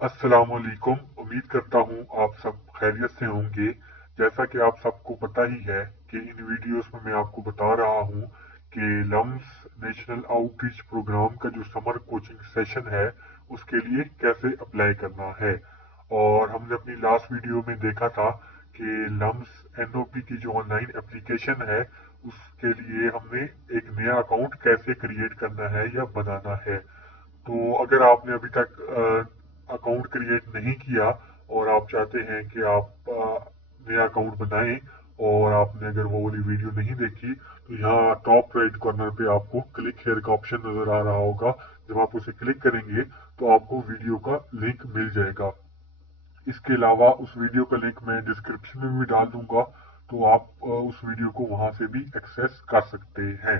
अस्सलामुअलैकुम। उम्मीद करता हूँ आप सब खैरियत से होंगे। जैसा कि आप सबको पता ही है कि इन वीडियोस में मैं आपको बता रहा हूँ कि लम्स नेशनल आउटरीच प्रोग्राम का जो समर कोचिंग सेशन है उसके लिए कैसे अप्लाई करना है। और हमने अपनी लास्ट वीडियो में देखा था कि लम्स एनओपी की जो ऑनलाइन एप्लीकेशन है उसके लिए हमने एक नया अकाउंट कैसे क्रिएट करना है या बनाना है। तो अगर आपने अभी तक अकाउंट क्रिएट नहीं किया और आप चाहते हैं कि आप नया अकाउंट बनाएं और आपने अगर वो वाली वीडियो नहीं देखी तो यहाँ टॉप राइट कॉर्नर पे आपको क्लिक हेयर का ऑप्शन नजर आ रहा होगा। जब आप उसे क्लिक करेंगे तो आपको वीडियो का लिंक मिल जाएगा। इसके अलावा उस वीडियो का लिंक मैं डिस्क्रिप्शन में भी डाल दूंगा, तो आप उस वीडियो को वहां से भी एक्सेस कर सकते हैं।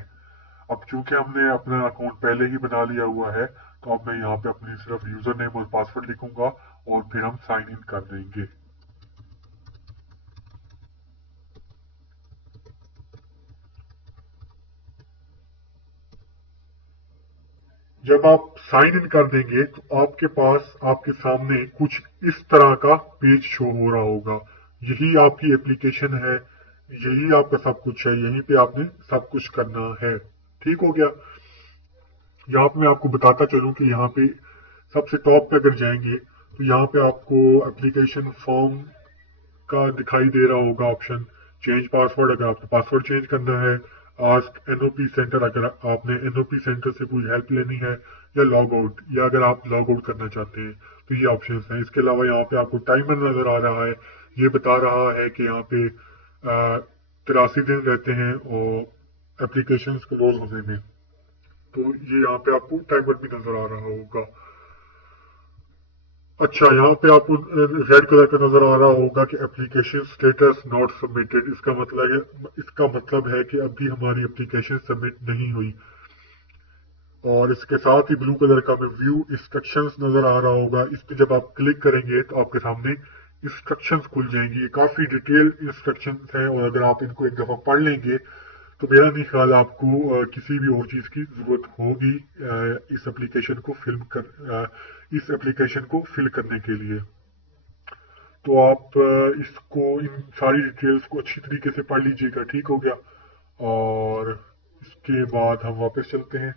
अब चूंकि हमने अपना अकाउंट पहले ही बना लिया हुआ है तो अब मैं यहाँ पे अपनी सिर्फ यूजर नेम और पासवर्ड लिखूंगा और फिर हम साइन इन कर देंगे। जब आप साइन इन कर देंगे तो आपके पास आपके सामने कुछ इस तरह का पेज शो हो रहा होगा। यही आपकी एप्लीकेशन है, यही आपका सब कुछ है, यहीं पे आपने सब कुछ करना है। ठीक हो गया। यहाँ पे मैं आपको बताता चलूं कि यहाँ पे सबसे टॉप पे अगर जाएंगे तो यहाँ पे आपको एप्लीकेशन फॉर्म का दिखाई दे रहा होगा ऑप्शन। चेंज पासवर्ड अगर आपको पासवर्ड चेंज करना है। आस्क एनओपी सेंटर अगर आपने एनओपी सेंटर से कोई हेल्प लेनी है, या लॉग आउट, या अगर आप लॉग आउट करना चाहते हैं तो ये ऑप्शन हैं। इसके अलावा यहाँ पे आपको टाइमर नजर आ रहा है। ये बता रहा है कि यहाँ पे 83 दिन रहते हैं और एप्लीकेशन क्लोज होने में। तो ये यहाँ पे आपको टाइमर भी नजर आ रहा होगा। अच्छा, यहाँ पे आपको रेड कलर का नजर आ रहा होगा कि एप्लीकेशन स्टेटस नॉट सबमिटेड। इसका मतलब है कि अभी हमारी एप्लीकेशन सबमिट नहीं हुई। और इसके साथ ही ब्लू कलर का में व्यू इंस्ट्रक्शंस नजर आ रहा होगा। इस पे जब आप क्लिक करेंगे तो आपके सामने इंस्ट्रक्शंस खुल जाएंगी। ये काफी डिटेल इंस्ट्रक्शंस हैं और अगर आप इनको एक दफा पढ़ लेंगे तो मेरा नहीं ख्याल आपको किसी भी और चीज की जरूरत होगी इस एप्लीकेशन को फिल करने के लिए। तो आप इसको इन सारी डिटेल्स को अच्छी तरीके से पढ़ लीजिएगा। ठीक हो गया। और इसके बाद हम वापस चलते हैं।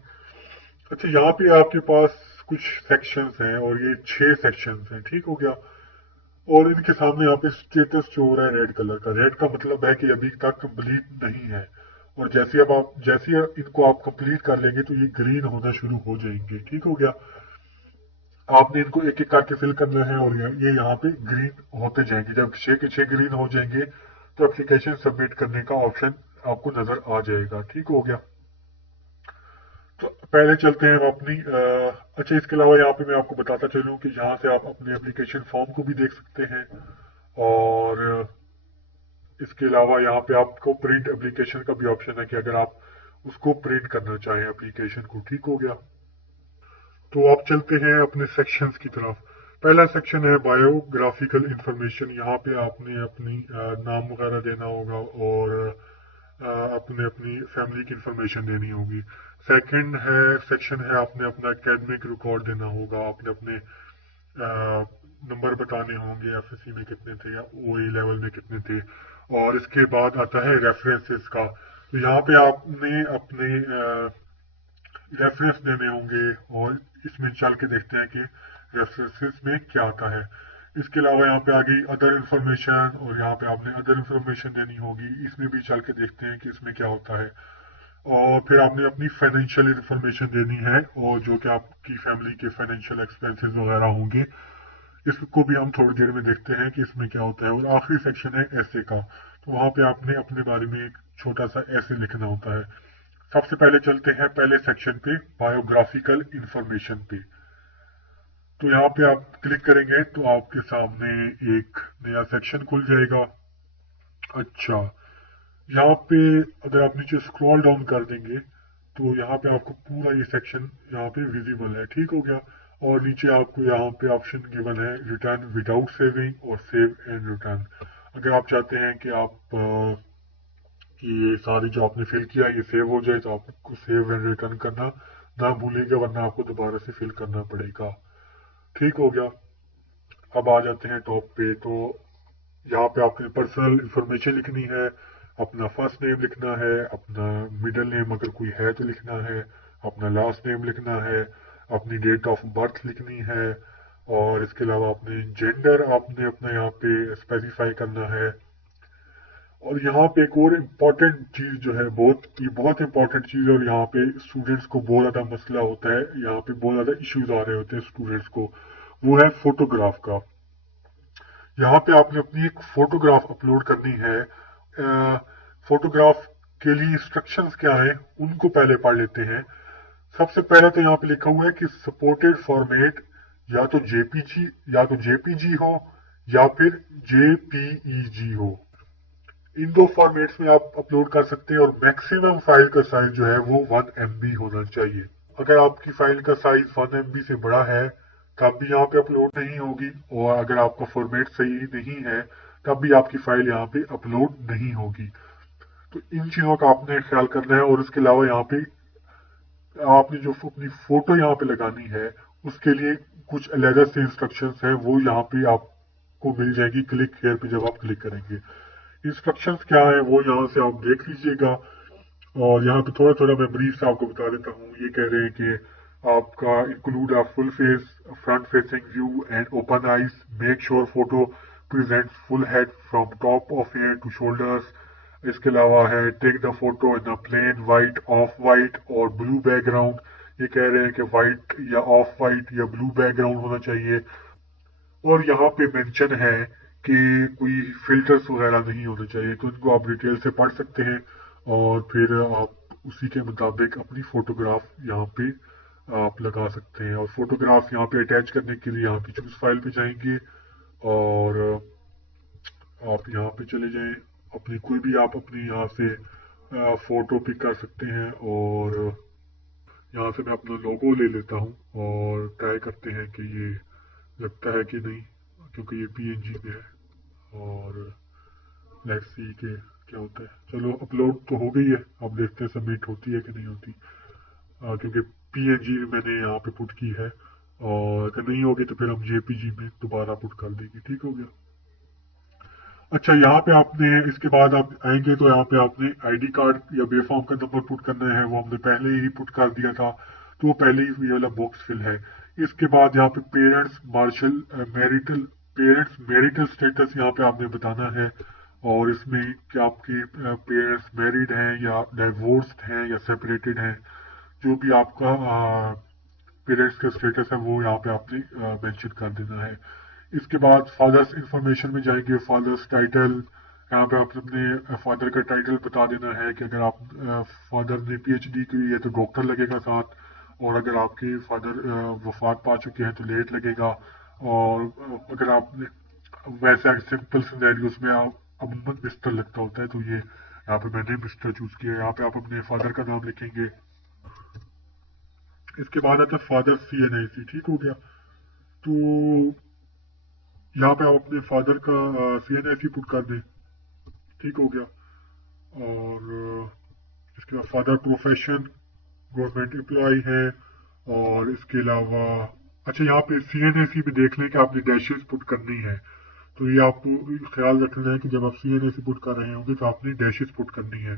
अच्छा, यहाँ पे आपके पास कुछ सेक्शंस हैं और ये 6 सेक्शंस हैं। ठीक हो गया। और इनके सामने यहाँ पे स्टेटस जो हो रहा है रेड कलर का, रेड का मतलब है कि अभी तक कंप्लीट नहीं है। और जैसे इनको आप कंप्लीट कर लेंगे तो ये ग्रीन होना शुरू हो जाएंगे। ठीक हो गया। आपने इनको एक एक करके फिल करना है और ये यहाँ पे ग्रीन होते जाएंगे। जब 6 के 6 ग्रीन हो जाएंगे तो एप्लीकेशन सबमिट करने का ऑप्शन आपको नजर आ जाएगा। ठीक हो गया। तो पहले चलते हैं हम अच्छा, इसके अलावा यहाँ पे मैं आपको बताता चलूँ कि यहाँ से आप अपने एप्लीकेशन फॉर्म को भी देख सकते हैं। और इसके अलावा यहाँ पे आपको प्रिंट एप्लीकेशन का भी ऑप्शन है कि अगर आप उसको प्रिंट करना चाहें एप्लीकेशन को। ठीक हो गया। तो आप चलते हैं अपने सेक्शंस की तरफ। पहला सेक्शन है बायोग्राफिकल इंफॉर्मेशन। यहाँ पे आपने अपनी नाम वगैरह देना होगा और अपने अपनी फैमिली की इंफॉर्मेशन देनी होगी। सेकंड है सेक्शन है आपने अपना एकेडमिक रिकॉर्ड देना होगा। आपने अपने नंबर बताने होंगे, एफएससी में कितने थे या ओए लेवल में कितने थे। और इसके बाद आता है रेफरेंसेस का। तो यहाँ पे आपने अपने रेफरेंस देने होंगे और इसमें चल के देखते हैं कि रेफरेंसेस में क्या आता है। इसके अलावा यहाँ पे आ गई अदर इन्फॉर्मेशन और यहाँ पे आपने अदर इन्फॉर्मेशन देनी होगी। इसमें भी चल के देखते हैं कि इसमें क्या होता है। और फिर आपने अपनी फाइनेंशियल इन्फॉर्मेशन देनी है और जो कि आपकी फैमिली के फाइनेंशियल एक्सपेंसेस वगैरह होंगे। इसको भी हम थोड़ी देर में देखते हैं कि इसमें क्या होता है। और आखिरी सेक्शन है ऐसे का। तो वहां पे आपने अपने बारे में एक छोटा सा ऐसे लिखना होता है। सबसे पहले चलते हैं पहले सेक्शन पे, बायोग्राफिकल इंफॉर्मेशन पे। तो यहाँ पे आप क्लिक करेंगे तो आपके सामने एक नया सेक्शन खुल जाएगा। अच्छा, यहाँ पे अगर आप नीचे स्क्रॉल डाउन कर देंगे तो यहाँ पे आपको पूरा ये सेक्शन यहाँ पे विजिबल है। ठीक हो गया। और नीचे आपको यहाँ पे ऑप्शन गिवन है रिटर्न विदाउट सेविंग और सेव एंड रिटर्न। अगर आप चाहते हैं कि कि ये सारी जो आपने फिल किया ये सेव हो जाए तो आपको सेव एंड रिटर्न करना ना भूलिएगा, वरना आपको दोबारा से फिल करना पड़ेगा। ठीक हो गया। अब आ जाते हैं टॉप पे। तो यहाँ पे आपने पर्सनल इंफॉर्मेशन लिखनी है, अपना फर्स्ट नेम लिखना है, अपना मिडिल नेम अगर कोई है तो लिखना है, अपना लास्ट नेम लिखना है, अपनी डेट ऑफ बर्थ लिखनी है, और इसके अलावा अपने जेंडर आपने अपना यहाँ पे स्पेसिफाई करना है। और यहाँ पे एक और इम्पॉर्टेंट चीज जो है, ये बहुत इम्पॉर्टेंट चीज, और यहाँ पे स्टूडेंट्स को बहुत ज्यादा मसला होता है, यहाँ पे बहुत ज्यादा इश्यूज आ रहे होते हैं स्टूडेंट्स को, वो है फोटोग्राफ का। यहाँ पे आपने अपनी एक फोटोग्राफ अपलोड करनी है। फोटोग्राफ के लिए इंस्ट्रक्शंस क्या है उनको पहले पढ़ लेते हैं। सबसे पहले तो यहाँ पे लिखा हुआ है कि सपोर्टेड फॉर्मेट या तो जेपीजी हो या फिर जेपीईजी हो। इन दो फॉर्मेट्स में आप अपलोड कर सकते हैं, और मैक्सिमम फाइल का साइज जो है वो 1 MB होना चाहिए। अगर आपकी फाइल का साइज 1 MB से बड़ा है तब भी यहाँ पे अपलोड नहीं होगी, और अगर आपका फॉर्मेट सही नहीं है तब भी आपकी फाइल यहाँ पे अपलोड नहीं होगी। तो इन चीजों का आपने ख्याल करना है। और इसके अलावा यहाँ पे आपने जो अपनी फोटो यहाँ पे लगानी है उसके लिए कुछ अलग से इंस्ट्रक्शंस हैं, वो यहाँ पे आपको मिल जाएगी क्लिक हेयर पे जब आप क्लिक करेंगे। इंस्ट्रक्शंस क्या है वो यहाँ से आप देख लीजिएगा। और यहाँ पे थोड़ा थोड़ा मैं ब्रीफ से आपको बता देता हूँ। ये कह रहे हैं कि आपका include a full face front facing view and open eyes, make sure photo present full head from top of hair to shoulders. इसके अलावा है take the photo in a plain white, off white और blue background. ये कह रहे हैं कि white या ऑफ वाइट या ब्लू बैकग्राउंड होना चाहिए। और यहाँ पे मेंशन है कि कोई फिल्टर्स वगैरह नहीं होने चाहिए। तो इनको आप डिटेल से पढ़ सकते हैं, और फिर आप उसी के मुताबिक अपनी फोटोग्राफ यहाँ पे आप लगा सकते हैं। और फोटोग्राफ यहाँ पे अटैच करने के लिए यहाँ पे चूज फाइल पे जाएंगे, और आप यहाँ पे चले जाएं। अपनी कोई भी आप अपनी यहाँ से फोटो पिक कर सकते हैं। और यहाँ से मैं अपना लोगो ले लेता हूँ, और ट्राई करते हैं कि ये लगता है कि नहीं, क्योंकि ये पीएनजी में है। और लेट्स सी के क्या होता है। चलो अपलोड तो हो गई है, अब देखते हैं सबमिट होती है कि नहीं होती। क्योंकि पीएनजी मैंने यहाँ पे पुट की है, और अगर नहीं होगी तो फिर हम जेपीजी में दोबारा पुट कर देंगे। ठीक हो गया। अच्छा, यहाँ पे आपने इसके बाद आप आएंगे तो यहाँ पे आपने आईडी कार्ड या बेफॉर्म का नंबर पुट करना है, वो हमने पहले ही पुट कर दिया था, तो वो पहले ही ये वाला बॉक्स फिल है। इसके बाद यहाँ पे पेरेंट्स मैरिटल स्टेटस यहाँ पे आपने बताना है, और इसमें कि आपके पेरेंट्स मैरिड हैं या डाइवोर्स्ड हैं या सेपरेटेड हैं। जो भी आपका पेरेंट्स का स्टेटस है वो यहाँ पे आपने मेंशन कर देना है। इसके बाद फादर्स इंफॉर्मेशन में जाएंगे, फादर्स टाइटल। यहाँ पे आप अपने फादर का टाइटल बता देना है कि अगर आप फादर ने पीएचडी की है तो डॉक्टर लगेगा साथ, और अगर आपके फादर वफात पा चुके हैं तो लेट लगेगा। और अगर आपने वैसे सिंपल सिनेरियोज में आप अमूमन मिस्टर लगता होता है, तो ये यहाँ पे मैंने मिस्टर चूज किया है। यहाँ पे आप अपने फादर का नाम लिखेंगे। इसके बाद आता है फादर CNIC। ठीक हो गया। तो यहाँ पे आप अपने फादर का CNIC पुट कर दें। ठीक हो गया। और इसके बाद फादर प्रोफेशन गवर्नमेंट एम्प्लॉय है। और इसके अलावा अच्छा, यहाँ पे CNIC भी देख लें कि आपने डैशेस पुट करनी है। तो ये आपको ख्याल रखना है कि जब आप CNIC पुट कर रहे होंगे तो आपने डैशेस पुट करनी है।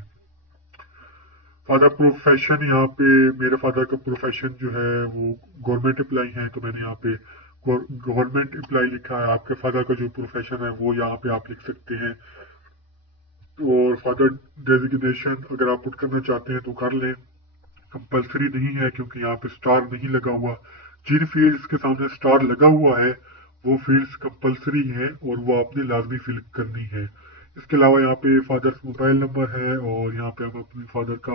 फादर प्रोफेशन, यहाँ पे मेरे फादर का प्रोफेशन जो है वो गवर्नमेंट एम्प्लॉय है, तो मैंने यहाँ पे गवर्नमेंट एम्प्लॉय लिखा है। आपके फादर का जो प्रोफेशन है वो यहाँ पे आप लिख सकते हैं। और फादर डेजिग्नेशन अगर आप पुट करना चाहते हैं तो कर लें, कंपलसरी नहीं है क्योंकि यहाँ पे स्टार नहीं लगा हुआ। जिन फील्ड्स के सामने स्टार लगा हुआ है वो फील्ड्स कंपलसरी हैं, और वो आपने लाजमी फिल करनी है। इसके अलावा यहाँ पे फादर मोबाइल नंबर है, और यहाँ पे हम अपने फादर का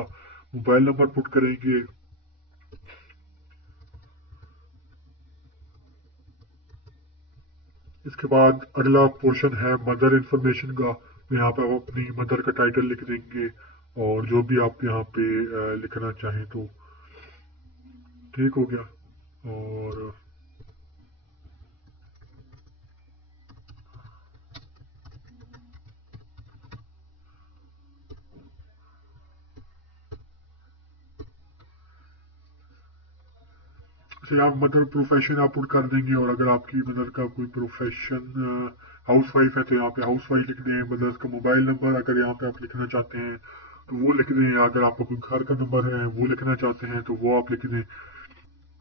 मोबाइल नंबर पुट करेंगे। इसके बाद अगला पोर्शन है मदर इंफॉर्मेशन का। तो यहाँ पे आप अपनी मदर का टाइटल लिख देंगे, और जो भी आप यहाँ पे लिखना चाहें तो। ठीक हो गया। और जैसे आप मदर प्रोफेशन आप पुट कर देंगे, और अगर आपकी मदर का कोई प्रोफेशन हाउस वाइफ है तो यहाँ पे हाउस वाइफ लिख दें। मदर्स का मोबाइल नंबर अगर यहाँ पे आप लिखना चाहते हैं तो वो लिख दें। अगर आपका कोई घर का नंबर है वो लिखना चाहते हैं तो वो आप लिख दें।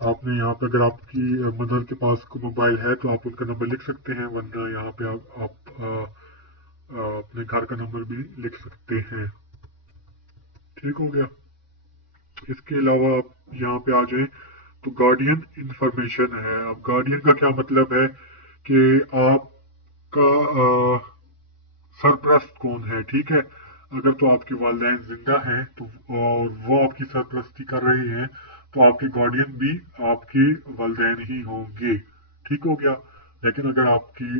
आपने यहाँ पे अगर आपकी मदर के पास कोई मोबाइल है तो आप उनका नंबर लिख सकते हैं, वरना यहाँ पे आप अपने घर का नंबर भी लिख सकते हैं। ठीक हो गया। इसके अलावा आप यहाँ पे आ जाएं तो गार्डियन इंफॉर्मेशन है। अब गार्डियन का क्या मतलब है कि आपका सरपरस्त कौन है। ठीक है, अगर तो आपके वालिदैन जिंदा हैं तो और वो आपकी सरपरस्ती कर रहे हैं तो आपके गार्डियन भी आपके वालिदैन ही होंगे। ठीक हो गया। लेकिन अगर आपकी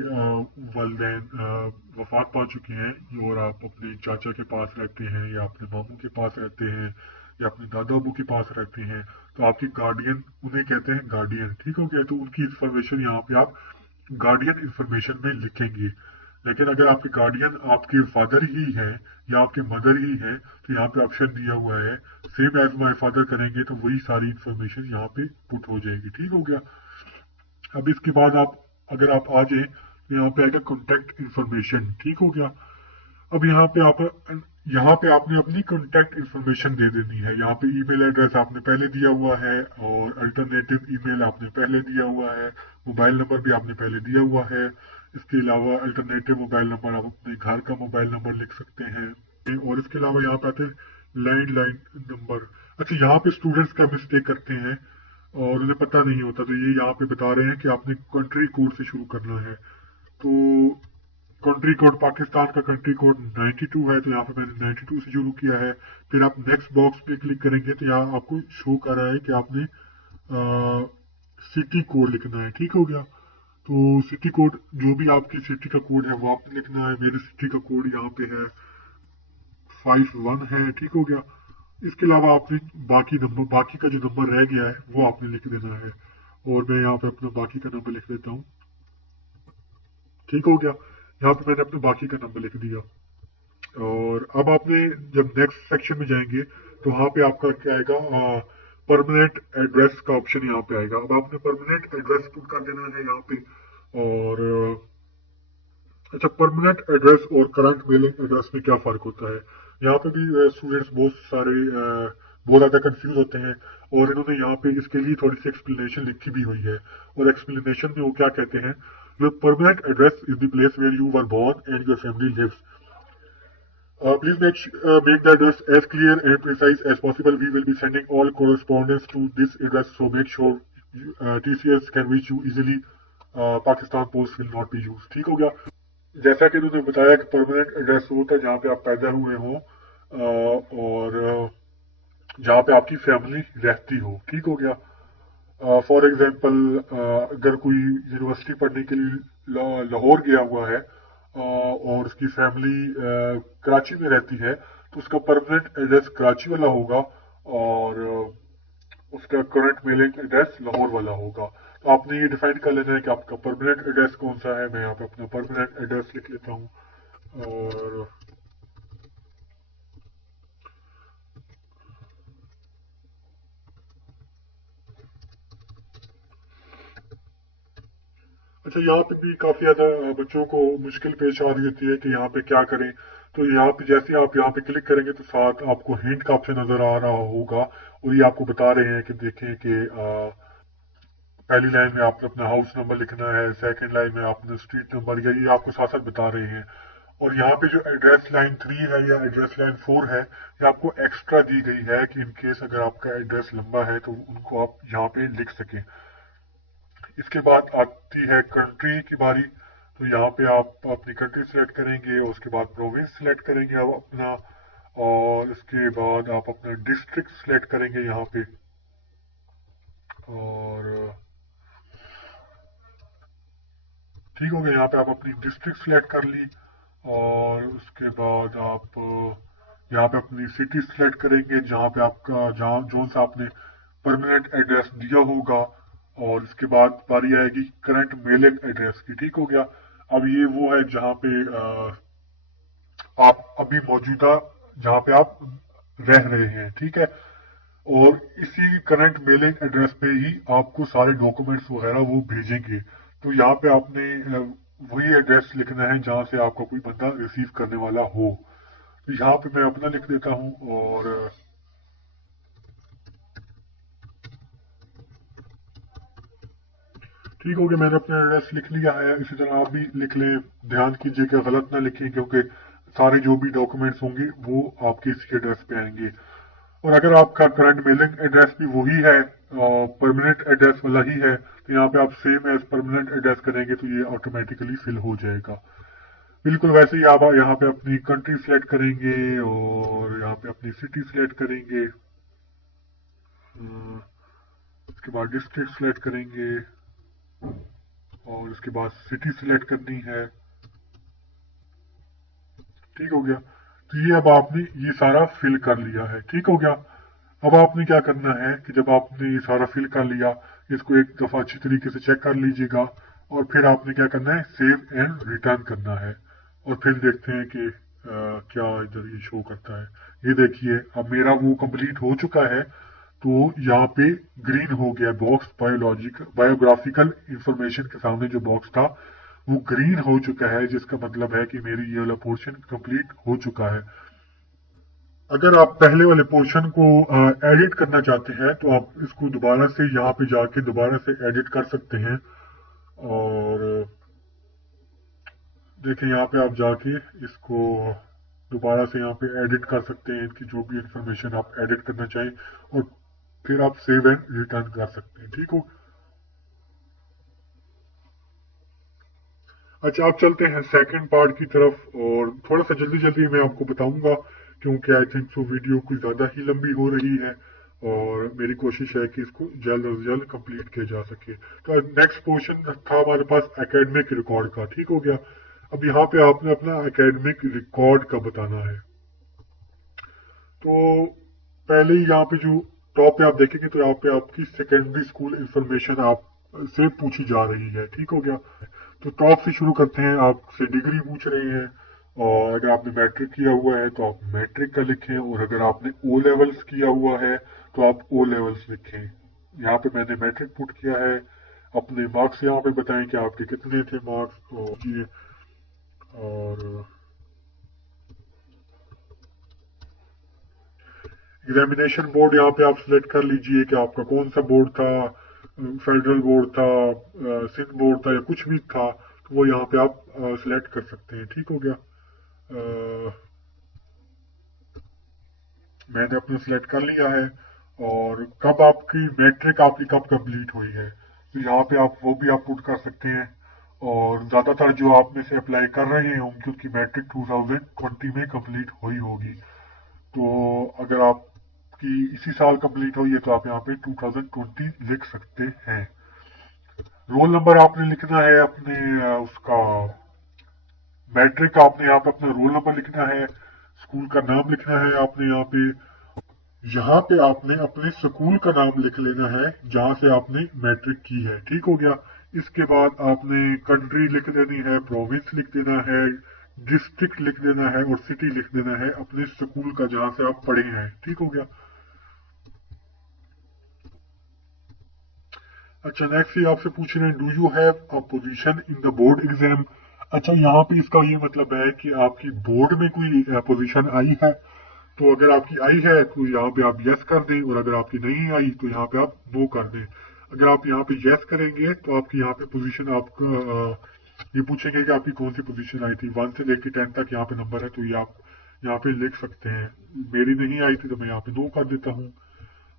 वालिदैन वफात पा चुके हैं और आप अपने चाचा के पास रहते हैं या अपने मामू के पास रहते हैं या अपने दादा अबू के पास रहते हैं तो आपके गार्डियन, उन्हें कहते हैं गार्डियन। ठीक हो गया। तो उनकी इंफॉर्मेशन यहाँ पे आप गार्डियन इंफॉर्मेशन में लिखेंगे। लेकिन अगर आपके गार्डियन आपके फादर ही हैं या आपके मदर ही हैं तो यहाँ पे ऑप्शन दिया हुआ है सेम एज माय फादर करेंगे तो वही सारी इंफॉर्मेशन यहाँ पे पुट हो जाएगी। ठीक हो गया। अब इसके बाद आप अगर आप आ जाए तो यहाँ पे आएगा कॉन्टैक्ट इंफॉर्मेशन। ठीक हो गया। अब यहाँ पे आपने अपनी कॉन्टैक्ट इंफॉर्मेशन दे देनी है। यहाँ पे ईमेल एड्रेस आपने पहले दिया हुआ है और अल्टरनेटिव ईमेल आपने पहले दिया हुआ है। मोबाइल नंबर भी आपने पहले दिया हुआ है। इसके अलावा अल्टरनेटिव मोबाइल नंबर आप अपने घर का मोबाइल नंबर लिख सकते हैं। और इसके अलावा यहाँ पे आते हैं लैंडलाइन नंबर। अच्छा, यहाँ पे स्टूडेंट्स क्या मिस्टेक करते हैं और उन्हें पता नहीं होता, तो ये यहाँ पे बता रहे हैं कि आपने कंट्री कोड से शुरू करना है। तो कंट्री कोड पाकिस्तान का कंट्री कोड 92 है, तो यहाँ पे मैंने 92 से शुरू किया है। फिर आप नेक्स्ट बॉक्स पे क्लिक करेंगे तो यहाँ आपको शो कर रहा है कि आपने सिटी कोड लिखना है। ठीक हो गया। तो सिटी कोड, जो भी आपकी सिटी का कोड है वो आपने लिखना है। मेरे सिटी का कोड यहाँ पे है 51 है। ठीक हो गया। इसके अलावा आपने बाकी का जो नंबर रह गया है वो आपने लिख देना है। और मैं यहाँ पे अपना बाकी का नंबर लिख देता हूँ। ठीक हो गया। यहाँ पे मैंने अपने बाकी का नंबर लिख दिया। और अब आपने जब नेक्स्ट सेक्शन में जाएंगे तो वहाँ पे आपका क्या आएगा, परमानेंट एड्रेस का ऑप्शन यहाँ पे आएगा। अब आपने परमानेंट एड्रेस पुट कर देना है यहाँ पे। और अच्छा, परमानेंट एड्रेस और करंट मेलिंग एड्रेस में क्या फर्क होता है, यहाँ पे भी स्टूडेंट्स बहुत ज्यादा कंफ्यूज होते हैं। और इन्होंने यहाँ पे इसके लिए थोड़ी सी एक्सप्लेनेशन लिखी भी हुई है। और एक्सप्लेनेशन में वो क्या कहते हैं, your permanent address is the place where you were born and your family lives. Please make the address as clear and precise as possible. We will be sending all correspondence to this address, so make sure TCS can reach you easily. Pakistan Post will not be used. ठीक हो गया। जैसा कि उन्होंने बताया कि permanent address वो होता है जहाँ पे आप पैदा हुए हो और जहाँ पे आपकी फैमिली रहती हो। ठीक हो गया। फॉर एग्जाम्पल, अगर कोई यूनिवर्सिटी पढ़ने के लिए लाहौर गया हुआ है और उसकी फैमिली कराची में रहती है तो उसका परमानेंट एड्रेस कराची वाला होगा और उसका करंट मेलिंग एड्रेस लाहौर वाला होगा। तो आपने ये डिफाइन कर लेना है कि आपका परमानेंट एड्रेस कौन सा है। मैं यहाँ पे अपना परमानेंट एड्रेस लिख लेता हूँ। और अच्छा, यहाँ पे भी काफी ज्यादा बच्चों को मुश्किल पेश आ रही होती है कि यहाँ पे क्या करें। तो यहाँ पे जैसे आप यहाँ पे क्लिक करेंगे तो साथ आपको हिंट का ऑप्शन नजर आ रहा होगा और ये आपको बता रहे हैं कि देखें कि पहली लाइन में आपने अपना हाउस नंबर लिखना है, सेकंड लाइन में आपने स्ट्रीट नंबर, या ये आपको साथ साथ बता रहे हैं। और यहाँ पे जो एड्रेस लाइन 3 है या एड्रेस लाइन 4 है, ये आपको एक्स्ट्रा दी गई है कि इन केस अगर आपका एड्रेस लंबा है तो उनको आप यहाँ पे लिख सकें। इसके बाद आती है कंट्री की बारी। तो यहाँ पे आप अपनी कंट्री सिलेक्ट करेंगे और उसके बाद प्रोविंस सिलेक्ट करेंगे आप अपना, और इसके बाद आप अपना डिस्ट्रिक्ट सिलेक्ट करेंगे यहाँ पे। और ठीक हो गया। यहाँ पे आप अपनी डिस्ट्रिक्ट सिलेक्ट कर ली और उसके बाद आप यहाँ पे अपनी सिटी सिलेक्ट करेंगे जहाँ पे आपका जहाँ जोन सा आपने परमानेंट एड्रेस दिया होगा। और इसके बाद बारी आएगी करंट मेलिंग एड्रेस की। ठीक हो गया। अब ये वो है जहाँ पे आप अभी मौजूदा जहाँ पे आप रह रहे हैं। ठीक है। और इसी करंट मेलिंग एड्रेस पे ही आपको सारे डॉक्यूमेंट्स वगैरह वो भेजेंगे। तो यहाँ पे आपने वही एड्रेस लिखना है जहाँ से आपका कोई बंदा रिसीव करने वाला हो। तो यहाँ पे मैं अपना लिख देता हूँ और ठीक हो गया, मैंने अपना एड्रेस लिख लिया है। इसी तरह आप भी लिख लें, ध्यान कीजिएगा गलत ना लिखें, क्योंकि सारे जो भी डॉक्यूमेंट्स होंगे वो आपके इसी एड्रेस पे आएंगे। और अगर आपका करंट मेलिंग एड्रेस भी वही है, परमानेंट एड्रेस वाला ही है, तो यहाँ पे आप सेम एज परमानेंट एड्रेस करेंगे तो ये ऑटोमेटिकली फिल हो जाएगा। बिल्कुल वैसे ही आप यहाँ पे अपनी कंट्री सिलेक्ट करेंगे और यहाँ पे अपनी सिटी सिलेक्ट करेंगे। उसके बाद डिस्ट्रिक्ट सिलेक्ट करेंगे और उसके बाद सिटी सिलेक्ट करनी है। ठीक हो गया। तो ये अब आपने ये सारा फिल कर लिया है। ठीक हो गया। अब आपने क्या करना है कि जब आपने ये सारा फिल कर लिया, इसको एक दफा अच्छी तरीके से चेक कर लीजिएगा और फिर आपने क्या करना है, सेव एंड रिटर्न करना है। और फिर देखते हैं कि क्या इधर ये शो करता है। ये देखिए अब मेरा वो कंप्लीट हो चुका है। तो यहाँ पे ग्रीन हो गया बॉक्स, बायोग्राफिकल इंफॉर्मेशन के सामने जो बॉक्स था वो ग्रीन हो चुका है, जिसका मतलब है कि मेरी ये वाला पोर्शन कंप्लीट हो चुका है। अगर आप पहले वाले पोर्शन को एडिट करना चाहते हैं तो आप इसको दोबारा से यहाँ पे जाके दोबारा से एडिट कर सकते हैं। और देखें यहाँ पे आप जाके इसको दोबारा से यहाँ पे एडिट कर सकते हैं, इनकी जो भी इंफॉर्मेशन आप एडिट करना चाहें, और फिर आप सेव एंड रिटर्न कर सकते हैं। ठीक हो। अच्छा, आप चलते हैं सेकंड पार्ट की तरफ, और थोड़ा सा जल्दी जल्दी मैं आपको बताऊंगा क्योंकि आई थिंक सो वीडियो कुछ ज़्यादा ही लंबी हो रही है और मेरी कोशिश है कि इसको जल्द अज जल्द कंप्लीट किया जा सके। तो नेक्स्ट पोर्शन था हमारे पास एकेडमिक रिकॉर्ड का। ठीक हो गया। अब यहाँ पे आपने अपना एकेडमिक रिकॉर्ड का बताना है। तो पहले ही यहाँ पे जो टॉप पे आप देखेंगे तो यहाँ पे आपकी सेकेंडरी स्कूल इंफॉर्मेशन आप से पूछी जा रही है। ठीक हो गया। तो टॉप से शुरू करते हैं, आपसे डिग्री पूछ रहे हैं, और अगर आपने मैट्रिक किया हुआ है तो आप मैट्रिक का लिखें, और अगर आपने ओ लेवल्स किया हुआ है तो आप ओ लेवल्स लिखें। यहाँ पे मैंने मैट्रिक पुट किया है। अपने मार्क्स यहाँ पे बताएं कि आपके कितने थे मार्क्स, तो ये और एग्जामिनेशन बोर्ड यहाँ पे आप सिलेक्ट कर लीजिए कि आपका कौन सा बोर्ड था, फेडरल बोर्ड था, सिंध बोर्ड था, या कुछ भी था, तो वो यहाँ पे आप सिलेक्ट कर सकते हैं। ठीक हो गया। अ, मैंने अपना सिलेक्ट कर लिया है। और कब आपकी मैट्रिक आपकी कब कंप्लीट हुई है, तो यहाँ पे आप वो भी आप पुट कर सकते हैं। और ज़्यादातर जो आप में से अप्लाई कर रहे होंगे उसकी मैट्रिक 2020 में कंप्लीट हुई होगी। तो अगर आपकी इसी साल कंप्लीट हुई है तो आप यहाँ पे 2020 लिख सकते हैं। रोल नंबर आपने लिखना है अपने उसका, मैट्रिक का आपने यहाँ पे अपना रोल नंबर लिखना है, स्कूल का नाम लिखना है आपने यहाँ पे। यहाँ पे आपने अपने स्कूल का नाम लिख लेना है जहाँ से आपने मैट्रिक की है। ठीक हो गया। इसके बाद आपने कंट्री लिख देनी है, प्रोविंस लिख देना है, डिस्ट्रिक्ट लिख देना है और सिटी लिख देना है अपने स्कूल का जहाँ से आप पढ़े हैं। ठीक हो गया। अच्छा, नेक्स्ट ये आपसे पूछ रहे हैं, do you have a position in the board exam. अच्छा, यहाँ पे इसका ये मतलब है कि आपकी बोर्ड में कोई पोजीशन आई है। तो अगर आपकी आई है तो यहाँ पे आप यस कर दें, और अगर आपकी नहीं आई तो यहाँ पे आप नो कर दें। अगर आप यहाँ पे यस करेंगे तो आपकी यहाँ पे पोजीशन आपका ये पूछेंगे कि आपकी कौन सी पोजीशन आई थी, 1 से लेकर 10 तक यहाँ पे नंबर है, तो ये आप यहाँ पे लिख सकते हैं। मेरी नहीं आई थी तो मैं यहाँ पे नो कर देता हूँ।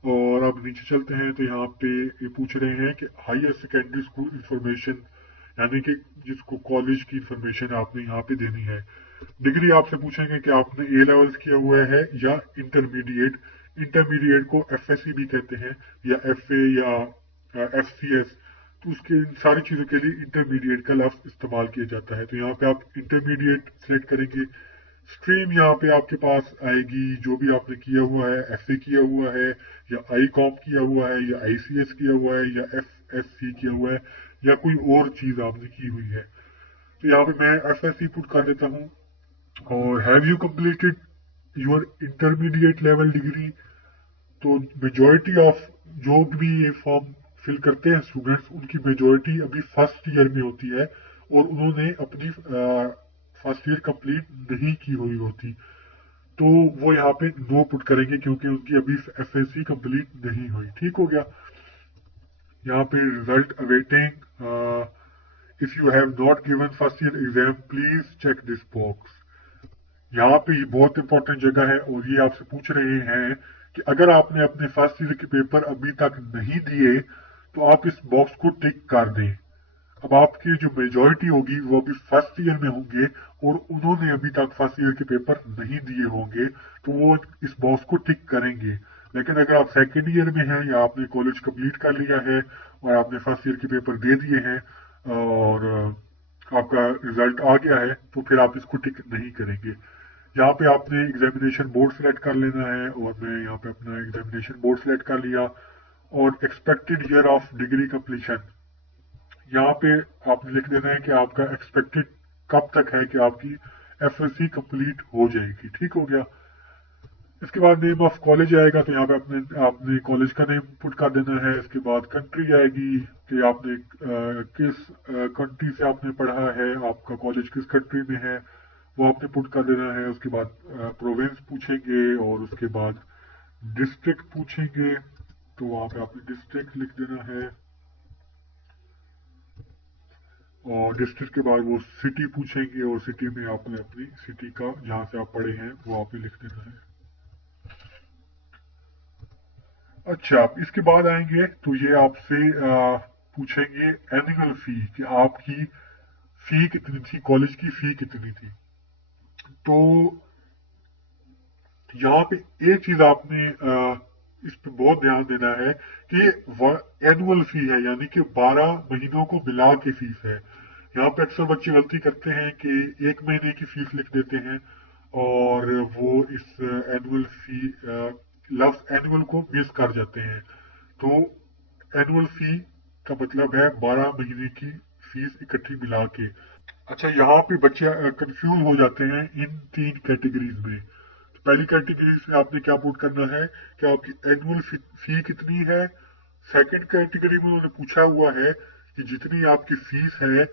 और अब नीचे चलते हैं तो यहाँ पे ये पूछ रहे हैं कि हायर सेकेंडरी स्कूल इंफॉर्मेशन, यानी कि जिसको कॉलेज की इंफॉर्मेशन आपने यहाँ पे देनी है। डिग्री आपसे पूछेंगे कि आपने ए लेवल्स किया हुआ है या इंटरमीडिएट। इंटरमीडिएट को एफएससी भी कहते हैं, या एफए या एफसीएस। तो उसके इन सारी चीज़ों के लिए इंटरमीडिएट का लफ्ज इस्तेमाल किया जाता है। तो यहाँ पे आप इंटरमीडिएट सेलेक्ट करेंगे। स्ट्रीम यहाँ पे आपके पास आएगी जो भी आपने किया हुआ है, एफए किया हुआ है या आई कॉम किया हुआ है या आईसीएस किया हुआ है या एफएससी किया हुआ है या कोई और चीज़ आपने की हुई है। तो यहाँ पे मैं एफएससी पुट कर देता हूँ। और have you completed your intermediate level degree. तो मेजॉरिटी ऑफ जो भी ये फॉर्म फिल करते हैं स्टूडेंट्स, उनकी मेजॉरिटी अभी फर्स्ट ईयर में होती है और उन्होंने अपनी फर्स्ट ईयर कंप्लीट नहीं की हुई होती। तो वो यहाँ पे नो पुट करेंगे क्योंकि उनकी अभी एफएससी कंप्लीट नहीं हुई। ठीक हो गया। यहाँ पे result awaiting, if you have not given first year exam please check this box. यहाँ पे ये बहुत इंपॉर्टेंट जगह है और ये आपसे पूछ रहे हैं कि अगर आपने अपने फर्स्ट ईयर के पेपर अभी तक नहीं दिए तो आप इस बॉक्स को टिक कर दें। अब आपकी जो मेजॉरिटी होगी वो अभी फर्स्ट ईयर में होंगे और उन्होंने अभी तक फर्स्ट ईयर के पेपर नहीं दिए होंगे, तो वो इस बॉक्स को टिक करेंगे। लेकिन अगर आप सेकेंड ईयर में हैं या आपने कॉलेज कंप्लीट कर लिया है और आपने फर्स्ट ईयर के पेपर दे दिए हैं और आपका रिजल्ट आ गया है, तो फिर आप इसको टिक नहीं करेंगे। यहाँ पे आपने एग्जामिनेशन बोर्ड सेलेक्ट कर लेना है और मैं यहाँ पे अपना एग्जामिनेशन बोर्ड सेलेक्ट कर लिया। और expected year of degree completion, यहाँ पे आपने लिख देना है कि आपका एक्सपेक्टेड कब तक है कि आपकी एफएससी कंप्लीट हो जाएगी। ठीक हो गया। इसके बाद नेम ऑफ कॉलेज आएगा, तो यहाँ पे आपने आपने कॉलेज का नेम पुट कर देना है। इसके बाद कंट्री आएगी कि आपने किस कंट्री से आपने पढ़ा है, आपका कॉलेज किस कंट्री में है, वो आपने पुट कर देना है। उसके बाद प्रोविंस पूछेंगे और उसके बाद डिस्ट्रिक्ट पूछेंगे, तो वहाँ पे आपने डिस्ट्रिक्ट लिख देना है। और डिस्ट्रिक्ट के बाद वो सिटी पूछेंगे और सिटी में आपने अपनी सिटी का जहाँ से आप पढ़े हैं वो आपने लिख देना है। अच्छा, आप इसके बाद आएंगे तो ये आपसे पूछेंगे एनुअल फी कि आपकी फी कितनी थी, कॉलेज की फी कितनी थी। तो यहाँ पे एक चीज आपने इस पे बहुत ध्यान देना है कि एनुअल फी है, यानी कि 12 महीनों को मिला के फीस है। यहाँ पे अक्सर बच्चे गलती करते हैं कि एक महीने की फीस लिख देते हैं और वो इस एनुअल फी लफ्ज एनुअल को मिस कर जाते हैं। तो एनुअल फी का मतलब है 12 महीने की फीस इकट्ठी मिला के। अच्छा, यहाँ पे बच्चे कंफ्यूज हो जाते हैं इन तीन कैटेगरीज में। तो पहली कैटेगरीज में आपने क्या पुट करना है कि आपकी एनुअल फी कितनी है। सेकंड कैटेगरी में उन्होंने पूछा हुआ है कि जितनी आपकी फीस है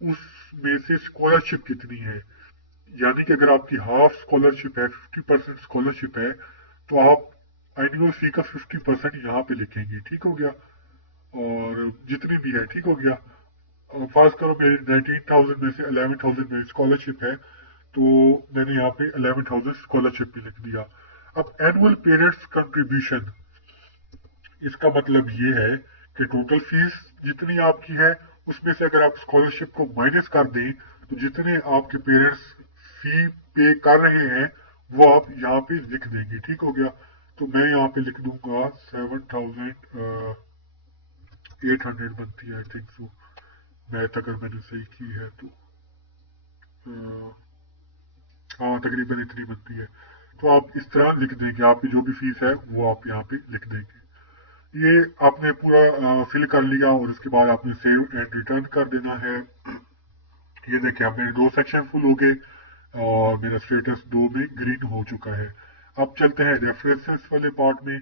उसमें से स्कॉलरशिप कितनी है, यानी कि अगर आपकी हाफ स्कॉलरशिप है, 50% स्कॉलरशिप है, तो आप एनुअल फी का 50% यहाँ पे लिखेंगे। ठीक हो गया। और जितनी भी है, ठीक हो गया। फर्ज करो मेरी 19,000 में से 11,000 मेरी स्कॉलरशिप है, तो मैंने यहाँ पे 11,000 स्कॉलरशिप भी लिख दिया। अब एनुअल पेरेंट्स कंट्रीब्यूशन, इसका मतलब ये है कि टोटल फीस जितनी आपकी है उसमें से अगर आप स्कॉलरशिप को माइनस कर दें तो जितने आपके पेरेंट्स फी पे कर रहे हैं वो आप यहाँ पे लिख देंगे। ठीक हो गया। तो मैं यहाँ पे लिख दूंगा 7,800 बनती है, आई थिंक सो, मैथ अगर मैंने सही की है तो। हाँ, तकरीबन इतनी बनती है। तो आप इस तरह लिख देंगे, आपकी जो भी फीस है वो आप यहाँ पे लिख देंगे। ये आपने पूरा फिल कर लिया और उसके बाद आपने सेव एंड रिटर्न कर देना है। ये देखिए, अब मेरे 2 सेक्शन फुल हो गए और मेरा स्टेटस 2 में ग्रीन हो चुका है। अब चलते हैं रेफरेंसेस वाले पार्ट में।